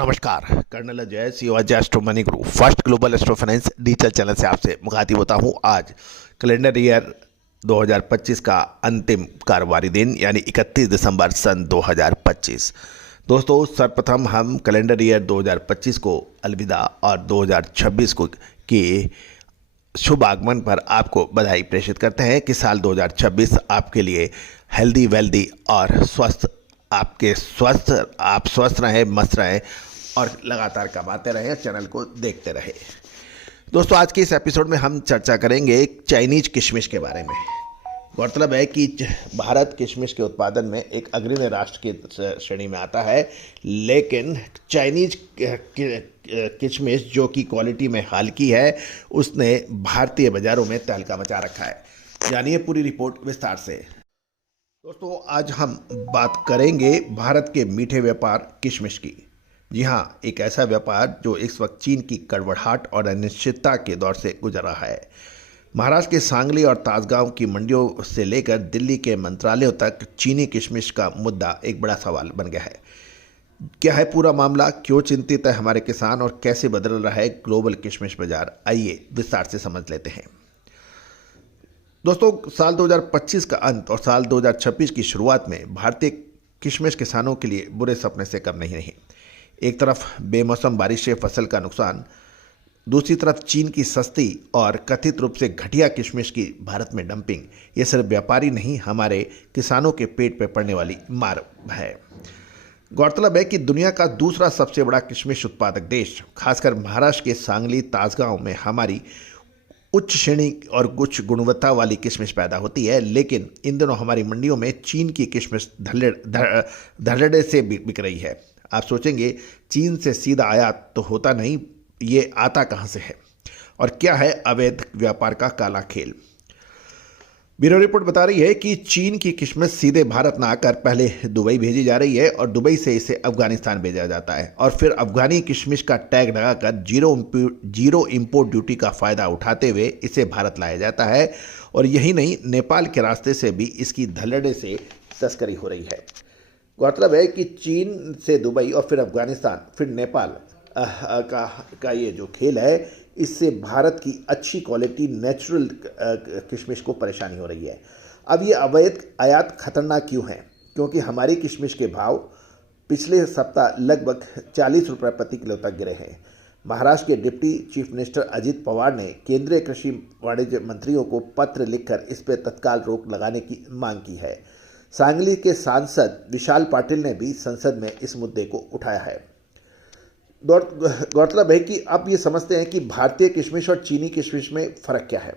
नमस्कार। Colonel Ajay Shivaji astro money group first global astro finance digital channel से आपसे मुखातिब होता हूं। आज कैलेंडर ईयर 2025 का अंतिम कारोबारी दिन यानी 31 दिसंबर सन 2025। दोस्तों, सर्वप्रथम हम कैलेंडर ईयर 2025 को अलविदा और 2026 को के शुभ आगमन पर आपको बधाई प्रेषित करते हैं कि साल 2026 आपके लिए हेल्दी वेल्दी और आप स्वस्थ रहें, मस्त रहें और लगातार कमाते रहें, चैनल को देखते रहें। दोस्तों, आज के इस एपिसोड में हम चर्चा करेंगे चाइनीज किशमिश के बारे में। गौरतलब है कि भारत किशमिश के उत्पादन में एक अग्रणी राष्ट्र की श्रेणी में आता है, लेकिन चाइनीज किशमिश जो कि क्वालिटी में हल्की है, उसने भारतीय बाजारों में तहलका मचा रखा है। जानिए पूरी रिपोर्ट विस्तार से। दोस्तों, आज हम बात करेंगे भारत के मीठे व्यापार किशमिश की। जी हाँ, एक ऐसा व्यापार जो इस वक्त चीन की कड़वाहट और अनिश्चितता के दौर से गुजर रहा है। महाराष्ट्र के सांगली और ताजगांव की मंडियों से लेकर दिल्ली के मंत्रालयों तक चीनी किशमिश का मुद्दा एक बड़ा सवाल बन गया है। क्या है पूरा मामला, क्यों चिंतित है हमारे किसान और कैसे बदल रहा है ग्लोबल किशमिश बाजार, आइए विस्तार से समझ लेते हैं। दोस्तों, साल 2025 का अंत और साल 2026 की शुरुआत में भारतीय किशमिश किसानों के लिए बुरे सपने से कम नहीं रही। एक तरफ बेमौसम बारिश से फसल का नुकसान, दूसरी तरफ चीन की सस्ती और कथित रूप से घटिया किशमिश की भारत में डंपिंग। ये सिर्फ व्यापारी नहीं, हमारे किसानों के पेट पे पड़ने वाली मार है। गौरतलब है कि दुनिया का दूसरा सबसे बड़ा किशमिश उत्पादक देश, खासकर महाराष्ट्र के सांगली ताजगांव में हमारी उच्च श्रेणी और उच्च गुणवत्ता वाली किशमिश पैदा होती है, लेकिन इन दिनों हमारी मंडियों में चीन की किशमिश धड़ल्ले से बिक रही है। आप सोचेंगे चीन से सीधा आयात तो होता नहीं, ये आता कहाँ से है और क्या है अवैध व्यापार का काला खेल। ब्यूरो रिपोर्ट बता रही है कि चीन की किशमिश सीधे भारत न आकर पहले दुबई भेजी जा रही है और दुबई से इसे अफगानिस्तान भेजा जाता है और फिर अफगानी किशमिश का टैग लगाकर जीरो इंपोर्ट ड्यूटी का फ़ायदा उठाते हुए इसे भारत लाया जाता है। और यही नहीं, नेपाल के रास्ते से भी इसकी धड़ल्ले से तस्करी हो रही है। गौरतलब है कि चीन से दुबई और फिर अफगानिस्तान फिर नेपाल का ये जो खेल है, इससे भारत की अच्छी क्वालिटी नेचुरल किशमिश को परेशानी हो रही है। अब ये अवैध आयात खतरनाक क्यों है? क्योंकि हमारी किशमिश के भाव पिछले सप्ताह लगभग 40 रुपये प्रति किलो तक गिरे हैं। महाराष्ट्र के deputy chief minister Ajit Pawar ने केंद्रीय कृषि वाणिज्य मंत्रियों को पत्र लिखकर इस पर तत्काल रोक लगाने की मांग की है। सांगली के सांसद विशाल पाटिल ने भी संसद में इस मुद्दे को उठाया है। गौरतलब है कि अब ये समझते हैं कि भारतीय किशमिश और चीनी किशमिश में फ़र्क क्या है।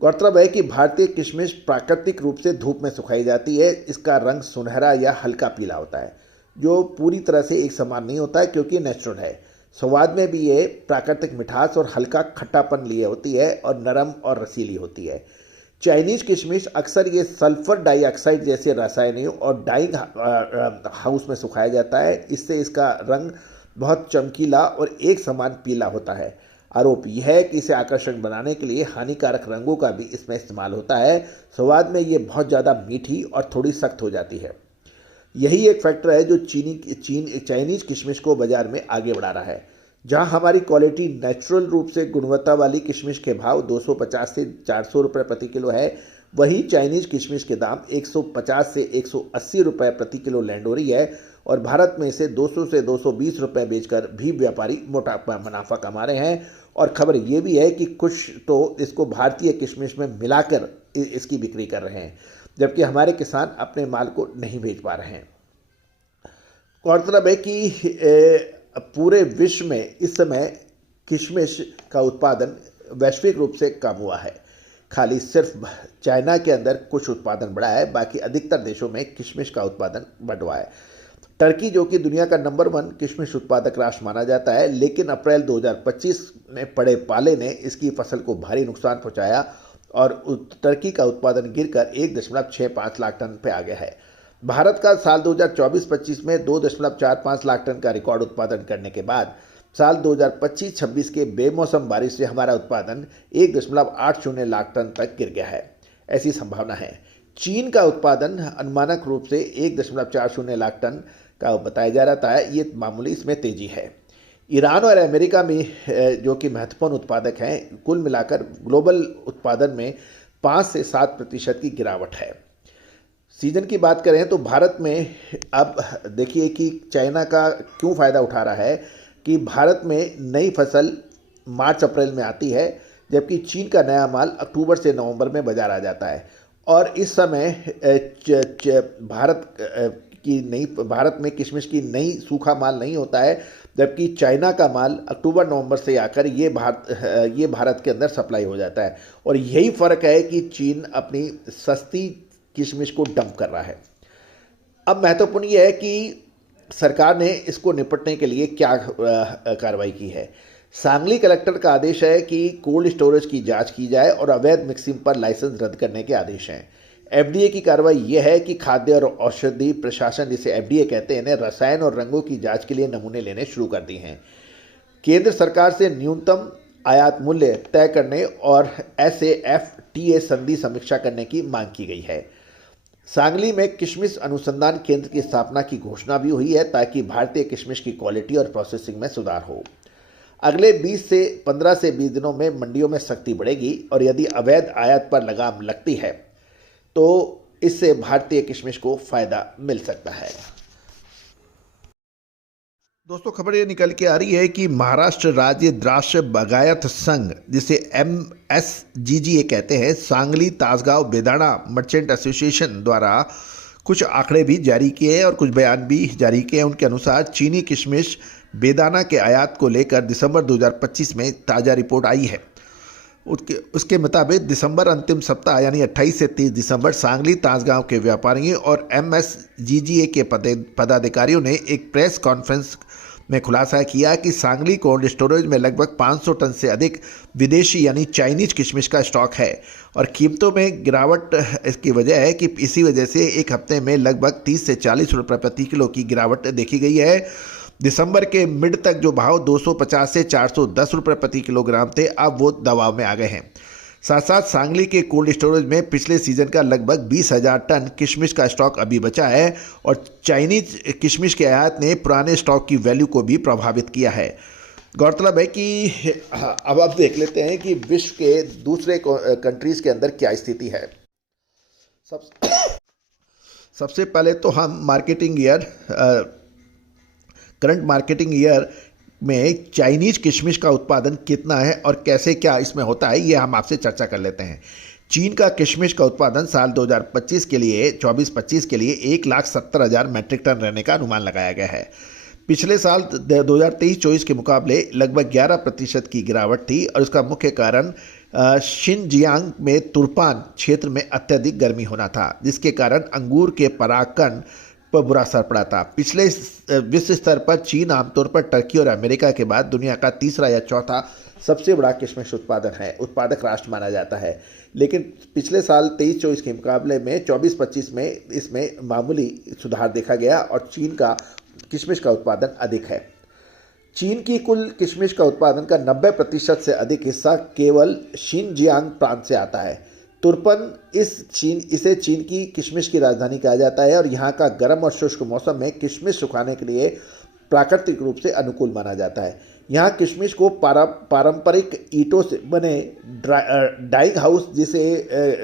गौरतलब है कि भारतीय किशमिश प्राकृतिक रूप से धूप में सुखाई जाती है। इसका रंग सुनहरा या हल्का पीला होता है, जो पूरी तरह से एक समान नहीं होता है क्योंकि नेचुरल है। स्वाद में भी ये प्राकृतिक मिठास और हल्का खट्टापन लिए होती है और नरम और रसीली होती है। चाइनीज किशमिश अक्सर ये सल्फर डाइऑक्साइड जैसे रसायनों और डाइंग हाउस में सुखाया जाता है। इससे इसका रंग बहुत चमकीला और एक समान पीला होता है। आरोप यह है कि इसे आकर्षक बनाने के लिए हानिकारक रंगों का भी इसमें इस्तेमाल होता है। स्वाद में ये बहुत ज़्यादा मीठी और थोड़ी सख्त हो जाती है। यही एक फैक्टर है जो चाइनीज किशमिश को बाजार में आगे बढ़ा रहा है। जहां हमारी क्वालिटी नेचुरल रूप से गुणवत्ता वाली किशमिश के भाव 250 से 400 रुपये प्रति किलो है, वही चाइनीज किशमिश के दाम 150 से 180 रुपये प्रति किलो लैंड हो रही है और भारत में इसे 200 से 220 रुपये बेचकर भी व्यापारी मोटा मुनाफा कमा रहे हैं। और खबर ये भी है कि कुछ तो इसको भारतीय किशमिश में मिलाकर इसकी बिक्री कर रहे हैं, जबकि हमारे किसान अपने माल को नहीं बेच पा रहे हैं। गौरतलब है कि पूरे विश्व में इस समय किशमिश का उत्पादन वैश्विक रूप से कम हुआ है। खाली सिर्फ चाइना के अंदर कुछ उत्पादन बढ़ा है, बाकी अधिकतर देशों में किशमिश का उत्पादन बढ़ हुआ है। टर्की, जो कि दुनिया का नंबर 1 किशमिश उत्पादक राष्ट्र माना जाता है, लेकिन अप्रैल 2025 में पड़े पाले ने इसकी फसल को भारी नुकसान पहुंचाया और टर्की का उत्पादन गिरकर 1.65 लाख टन पे आ गया है। भारत का साल 2024-25 में 2.45 लाख टन का रिकॉर्ड उत्पादन करने के बाद साल 2025-26 के बेमौसम बारिश से हमारा उत्पादन 1.80 लाख टन तक गिर गया है। ऐसी संभावना है। चीन का उत्पादन अनुमानक रूप से 1.40 लाख टन का बताया जा रहा था, ये मामूली इसमें तेज़ी है। ईरान और अमेरिका में जो कि महत्वपूर्ण उत्पादक हैं, कुल मिलाकर ग्लोबल उत्पादन में 5 से 7% की गिरावट है। सीजन की बात करें तो भारत में अब देखिए कि चाइना का क्यों फ़ायदा उठा रहा है कि भारत में नई फसल मार्च अप्रैल में आती है, जबकि चीन का नया माल अक्टूबर से नवंबर में बाजार आ जाता है। और इस समय भारत में किशमिश की नई सूखा माल नहीं होता है, जबकि चाइना का माल अक्टूबर नवंबर से आकर ये भारत के अंदर सप्लाई हो जाता है। और यही फ़र्क है कि चीन अपनी सस्ती किशमिश को डंप कर रहा है। अब महत्वपूर्ण यह है कि सरकार ने इसको निपटने के लिए क्या कार्रवाई की है। सांगली कलेक्टर का आदेश है कि कोल्ड स्टोरेज की जांच की जाए और अवैध मिक्सिंग पर लाइसेंस रद्द करने के आदेश हैं। एफडीए की कार्रवाई यह है कि खाद्य और औषधि प्रशासन, जिसे एफडीए कहते हैं, ने रसायन और रंगों की जांच के लिए नमूने लेने शुरू कर दिए हैं। केंद्र सरकार से न्यूनतम आयात मूल्य तय करने और SAFTA संधि समीक्षा करने की मांग की गई है। सांगली में किशमिश अनुसंधान केंद्र की स्थापना की घोषणा भी हुई है, ताकि भारतीय किशमिश की क्वालिटी और प्रोसेसिंग में सुधार हो। अगले 15 से 20 दिनों में मंडियों में सख्ती बढ़ेगी और यदि अवैध आयात पर लगाम लगती है तो इससे भारतीय किशमिश को फायदा मिल सकता है। दोस्तों, खबर ये निकल के आ रही है कि महाराष्ट्र राज्य द्राक्ष बागायत संघ, जिसे MSGGA कहते हैं, सांगली तासगांव बेदाणा मर्चेंट एसोसिएशन द्वारा कुछ आंकड़े भी जारी किए हैं और कुछ बयान भी जारी किए हैं। उनके अनुसार चीनी किशमिश बेदाना के आयात को लेकर दिसंबर 2025 में ताज़ा रिपोर्ट आई है। उसके मुताबिक दिसंबर अंतिम सप्ताह यानी 28 से 30 दिसंबर सांगली तासगांव के व्यापारियों और MSGGA के पदाधिकारियों ने एक प्रेस कॉन्फ्रेंस में खुलासा किया कि सांगली कोल्ड स्टोरेज में लगभग 500 टन से अधिक विदेशी यानी चाइनीज किशमिश का स्टॉक है और कीमतों में गिरावट इसकी वजह है कि इसी वजह से एक हफ्ते में लगभग 30 से 40 रुपये प्रति किलो की गिरावट देखी गई है। दिसंबर के मिड तक जो भाव 250 से 410 रुपये प्रति किलोग्राम थे, अब वो दबाव में आ गए हैं। साथ साथ सांगली के कोल्ड स्टोरेज में पिछले सीजन का लगभग 20,000 टन किशमिश का स्टॉक अभी बचा है और चाइनीज किशमिश के आयात ने पुराने स्टॉक की वैल्यू को भी प्रभावित किया है। गौरतलब है कि अब आप देख लेते हैं कि विश्व के दूसरे कंट्रीज़ के अंदर क्या स्थिति है। सबसे पहले तो हम करंट मार्केटिंग ईयर में चाइनीज किशमिश का उत्पादन कितना है और कैसे क्या इसमें होता है, ये हम आपसे चर्चा कर लेते हैं। चीन का किशमिश का उत्पादन साल 2025 के लिए 24-25 के लिए 1,70,000 मैट्रिक टन रहने का अनुमान लगाया गया है। पिछले साल 2023-24 के मुकाबले लगभग 11% की गिरावट थी और इसका मुख्य कारण शिनजियांग में तुर्पान क्षेत्र में अत्यधिक गर्मी होना था, जिसके कारण अंगूर के परागकण पर बुरा असर पड़ा था। पिछले विश्व स्तर पर चीन आमतौर पर टर्की और अमेरिका के बाद दुनिया का तीसरा या चौथा सबसे बड़ा किशमिश उत्पादक राष्ट्र माना जाता है। लेकिन पिछले साल 23-24 के मुकाबले में 24-25 में इसमें मामूली सुधार देखा गया और चीन का किशमिश का उत्पादन अधिक है। चीन की कुल किशमिश का उत्पादन का 90% से अधिक हिस्सा केवल शिनजियांग प्रांत से आता है। तुर्पन इसे चीन की किशमिश की राजधानी कहा जाता है और यहाँ का गर्म और शुष्क मौसम में किशमिश सुखाने के लिए प्राकृतिक रूप से अनुकूल माना जाता है। यहाँ किशमिश को पारंपरिक ईंटों से बने डाइंग हाउस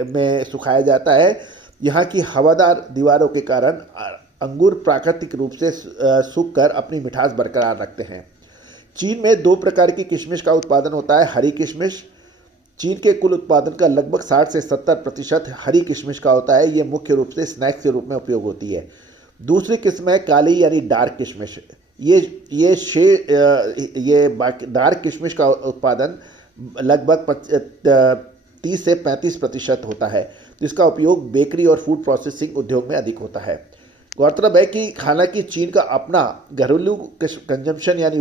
में सुखाया जाता है। यहाँ की हवादार दीवारों के कारण अंगूर प्राकृतिक रूप से सूखकर अपनी मिठास बरकरार रखते हैं। चीन में 2 प्रकार की किशमिश का उत्पादन होता है। हरी किशमिश चीन के कुल उत्पादन का लगभग 60 से 70% हरी किशमिश का होता है। ये मुख्य रूप से स्नैक्स के रूप में उपयोग होती है। दूसरी किस्म है काली यानी डार्क किशमिश। ये डार्क किशमिश का उत्पादन लगभग 30 से 35% होता है, जिसका उपयोग बेकरी और फूड प्रोसेसिंग उद्योग में अधिक होता है। गौरतलब है कि हालांकि चीन का अपना घरेलू कंजम्पशन यानी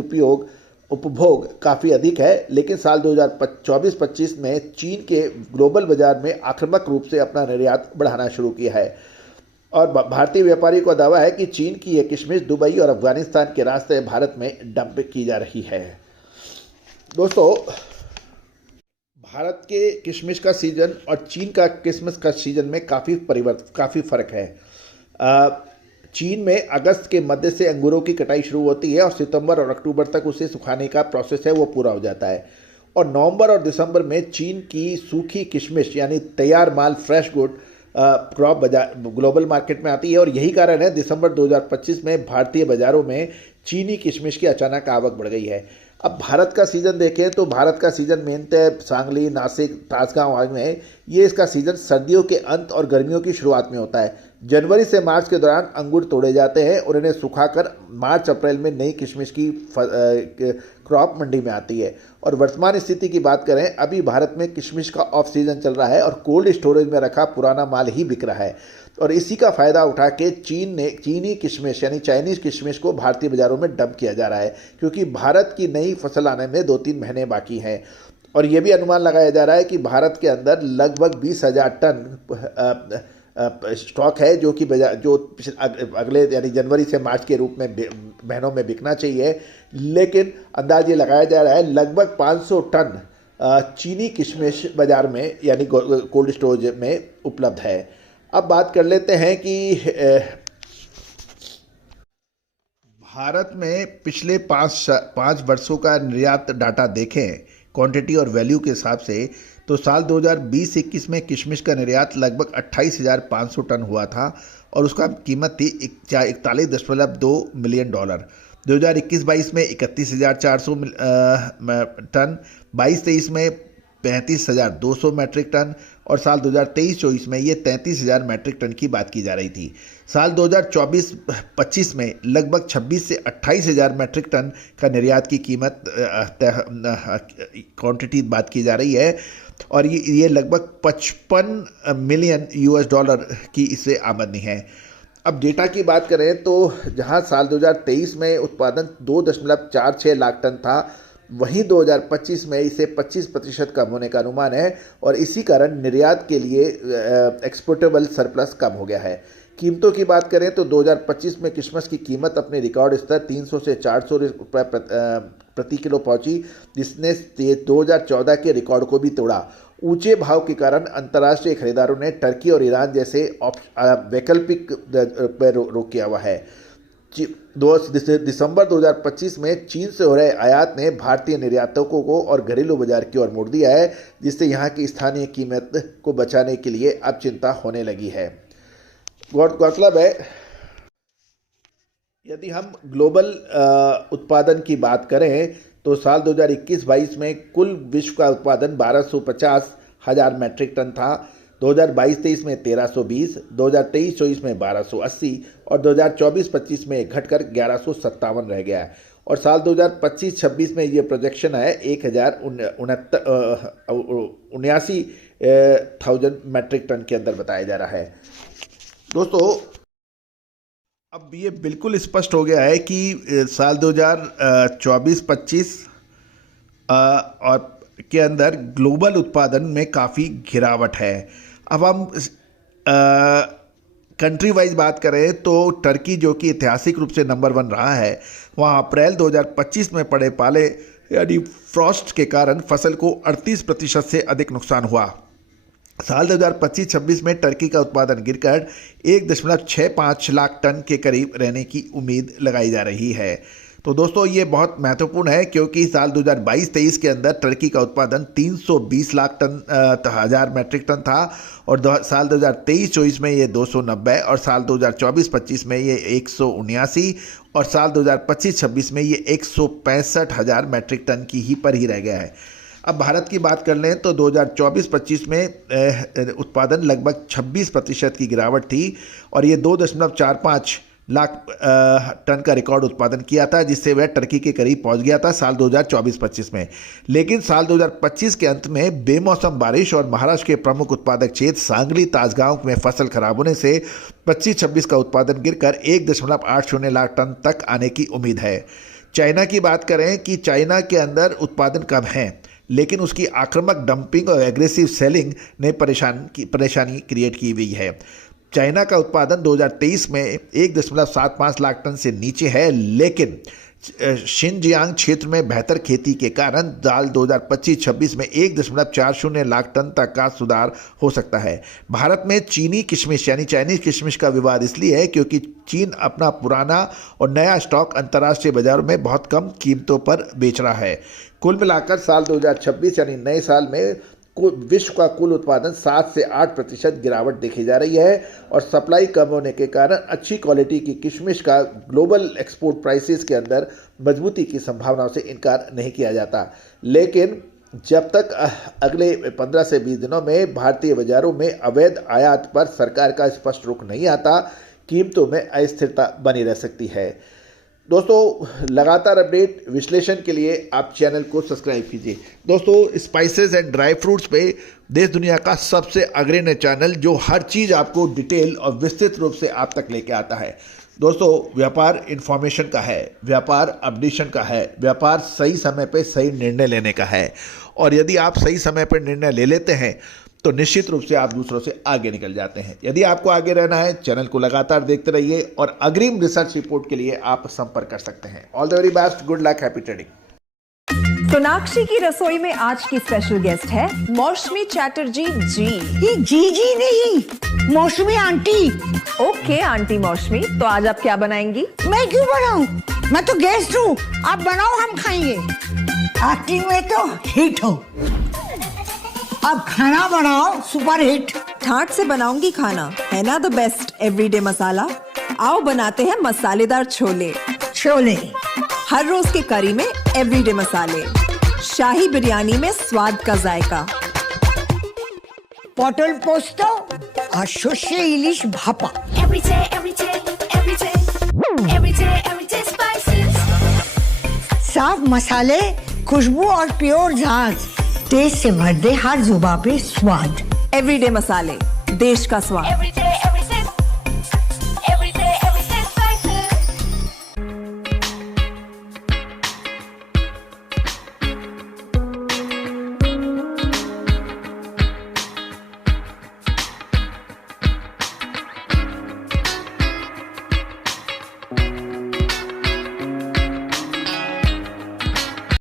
उपभोग काफ़ी अधिक है, लेकिन साल 2024-25 में चीन के ग्लोबल बाजार में आक्रामक रूप से अपना निर्यात बढ़ाना शुरू किया है और भारतीय व्यापारियों का दावा है कि चीन की यह किशमिश दुबई और अफगानिस्तान के रास्ते भारत में डंप की जा रही है। दोस्तों, भारत के किशमिश का सीजन और चीन का किशमिश का सीजन में काफ़ी फ़र्क है। चीन में अगस्त के मध्य से अंगूरों की कटाई शुरू होती है और सितंबर और अक्टूबर तक उसे सुखाने का प्रोसेस है वो पूरा हो जाता है। और नवंबर और दिसंबर में चीन की सूखी किशमिश यानी तैयार माल फ्रेश गुड क्रॉप बाजार ग्लोबल मार्केट में आती है और यही कारण है दिसंबर 2025 में भारतीय बाजारों में चीनी किशमिश की अचानक आवक बढ़ गई है। अब भारत का सीज़न देखें तो भारत का सीज़न मेनतः सांगली, नासिक, तासगांव आदि में ये इसका सीज़न सर्दियों के अंत और गर्मियों की शुरुआत में होता है। जनवरी से मार्च के दौरान अंगूर तोड़े जाते हैं और इन्हें सुखाकर मार्च अप्रैल में नई किशमिश की क्रॉप मंडी में आती है। और वर्तमान स्थिति की बात करें, अभी भारत में किशमिश का ऑफ सीज़न चल रहा है और कोल्ड स्टोरेज में रखा पुराना माल ही बिक रहा है और इसी का फ़ायदा उठा के चीनी किशमिश यानी चाइनीज़ किशमिश को भारतीय बाज़ारों में डंप किया जा रहा है, क्योंकि भारत की नई फसल आने में 2-3 महीने बाकी हैं। और ये भी अनुमान लगाया जा रहा है कि भारत के अंदर लगभग 20,000 टन स्टॉक है जो कि जो अगले यानी जनवरी से मार्च के रूप में महीनों में बिकना चाहिए, लेकिन अंदाज ये लगाया जा रहा है लगभग 500 टन चीनी किशमिश बाज़ार में यानी कोल्ड स्टोरेज में उपलब्ध है। अब बात कर लेते हैं कि भारत में पिछले पाँच वर्षों का निर्यात डाटा देखें क्वांटिटी और वैल्यू के हिसाब से, तो साल 2020-21 में किशमिश का निर्यात लगभग 28,500 टन हुआ था और उसका कीमत थी 41.2 मिलियन डॉलर। 2021-22 में 31,400 टन, 22-23 में 35,200 मैट्रिक टन और साल 2023-24 में ये 33,000 मैट्रिक टन की बात की जा रही थी। साल 2024-25 में लगभग 26 से 28,000 मैट्रिक टन का निर्यात की कीमत क्वांटिटी बात की जा रही है और ये लगभग 55 मिलियन यूएस डॉलर की इससे आमदनी है। अब डेटा की बात करें तो जहां साल 2023 में उत्पादन 2.46 लाख टन था, वहीं 2025 में इसे 25% कम होने का अनुमान है और इसी कारण निर्यात के लिए एक्सपोर्टेबल सरप्लस कम हो गया है। कीमतों की बात करें तो 2025 में किशमिश की कीमत अपने रिकॉर्ड स्तर 300 से 400 रुपये प्रति किलो पहुंची, जिसने 2014 के रिकॉर्ड को भी तोड़ा। ऊंचे भाव के कारण अंतर्राष्ट्रीय खरीदारों ने टर्की और ईरान जैसे वैकल्पिक पर रोक किया हुआ है। दिसंबर 2025 में चीन से हो रहे आयात ने भारतीय निर्यातकों को और घरेलू बाजार की ओर मोड़ दिया है, जिससे यहाँ की स्थानीय कीमत को बचाने के लिए अब चिंता होने लगी है। गौरतलब है, यदि हम ग्लोबल उत्पादन की बात करें तो साल 2021-22 में कुल विश्व का उत्पादन 1250,000 मैट्रिक टन था, 2022-23 में 1320, 2023-24 में 1280 और 2024-25 में घटकर 1157 रह गया है और साल 2025-26 में ये प्रोजेक्शन है 1,79,000 मैट्रिक टन के अंदर बताया जा रहा है। दोस्तों, अब ये बिल्कुल स्पष्ट हो गया है कि साल 2024-25 और के अंदर ग्लोबल उत्पादन में काफ़ी गिरावट है। अब हम कंट्री वाइज बात करें तो टर्की, जो कि ऐतिहासिक रूप से नंबर 1 रहा है, वहाँ अप्रैल 2025 में पड़े पाले यानी फ्रॉस्ट के कारण फसल को 38% से अधिक नुकसान हुआ। साल 2025-26 में टर्की का उत्पादन गिरकर 1.65 लाख टन के करीब रहने की उम्मीद लगाई जा रही है। तो दोस्तों, ये बहुत महत्वपूर्ण है क्योंकि साल 2022-23 के अंदर टर्की का उत्पादन 320 लाख हजार मैट्रिक टन था और साल 2023-24 में ये 290 और साल 2024-25 में ये 179 और साल 2025-26 में ये 165,000 मैट्रिक टन की ही पर ही रह गया है। अब भारत की बात कर लें तो 2024-25 में उत्पादन लगभग 26% की गिरावट थी और ये 2.45 लाख टन का रिकॉर्ड उत्पादन किया था, जिससे वह टर्की के करीब पहुंच गया था साल 2024-25 में। लेकिन साल 2025 के अंत में बेमौसम बारिश और महाराष्ट्र के प्रमुख उत्पादक क्षेत्र सांगली, तासगांव में फसल खराब होने से 25-26 का उत्पादन गिरकर 1.80 लाख टन तक आने की उम्मीद है। चाइना की बात करें कि चाइना के अंदर उत्पादन कम है, लेकिन उसकी आक्रामक डंपिंग और एग्रेसिव सेलिंग ने परेशानी क्रिएट की हुई है। चाइना का उत्पादन 2023 में 1.75 लाख टन से नीचे है, लेकिन शिनजियांग क्षेत्र में बेहतर खेती के कारण दाल 2025-26 में 1.40 लाख टन तक का सुधार हो सकता है। भारत में चीनी किशमिश यानी चाइनीज किशमिश का विवाद इसलिए है क्योंकि चीन अपना पुराना और नया स्टॉक अंतर्राष्ट्रीय बाजारों में बहुत कम कीमतों पर बेच रहा है। कुल मिलाकर साल 2026 यानी नए साल में विश्व का कुल उत्पादन 7 से 8% गिरावट देखी जा रही है और सप्लाई कम होने के कारण अच्छी क्वालिटी की किशमिश का ग्लोबल एक्सपोर्ट प्राइसेस के अंदर मजबूती की संभावनाओं से इनकार नहीं किया जाता। लेकिन जब तक अगले 15 से 20 दिनों में भारतीय बाजारों में अवैध आयात पर सरकार का स्पष्ट रुख नहीं आता, कीमतों में अस्थिरता बनी रह सकती है। दोस्तों, लगातार अपडेट विश्लेषण के लिए आप चैनल को सब्सक्राइब कीजिए। दोस्तों, स्पाइसेस एंड ड्राई फ्रूट्स पे देश दुनिया का सबसे अग्रणी चैनल जो हर चीज़ आपको डिटेल और विस्तृत रूप से आप तक लेके आता है। दोस्तों, व्यापार इन्फॉर्मेशन का है, व्यापार अपडेशन का है, व्यापार सही समय पे सही निर्णय लेने का है और यदि आप सही समय पर निर्णय ले लेते हैं तो निश्चित रूप से आप दूसरों से आगे निकल जाते हैं। यदि आपको आगे रहना है, चैनल को लगातार देखते रहिए और अग्रिम रिसर्च रिपोर्ट के लिए आप संपर्क कर सकते हैं। All the very best, good luck, happy trading. Sonakshi की रसोई में आज की स्पेशल गेस्ट है मौसमी चैटर्जी जी। ये जी नहीं, मौसमी आंटी। ओके आंटी मौसमी, तो आज आप क्या बनाएंगी? मैं क्यों बनाऊं? मैं तो गेस्ट हूँ, आप बनाओ, हम खाएंगे। एक्टिंग में तो हिट हो, अब खाना बनाओ सुपर हिट। ठाट से बनाऊंगी खाना, है ना द बेस्ट एवरीडे मसाला। आओ बनाते हैं मसालेदार छोले। छोले हर रोज के करी में एवरीडे मसाले, शाही बिरयानी में स्वाद का जायका। पटल पोस्तो और शोषे इलिश भापा। साफ मसाले, खुशबू और प्योर झांझ, टेस्ट से भर दे हर जुबान पे स्वाद। एवरीडे मसाले, देश का स्वाद।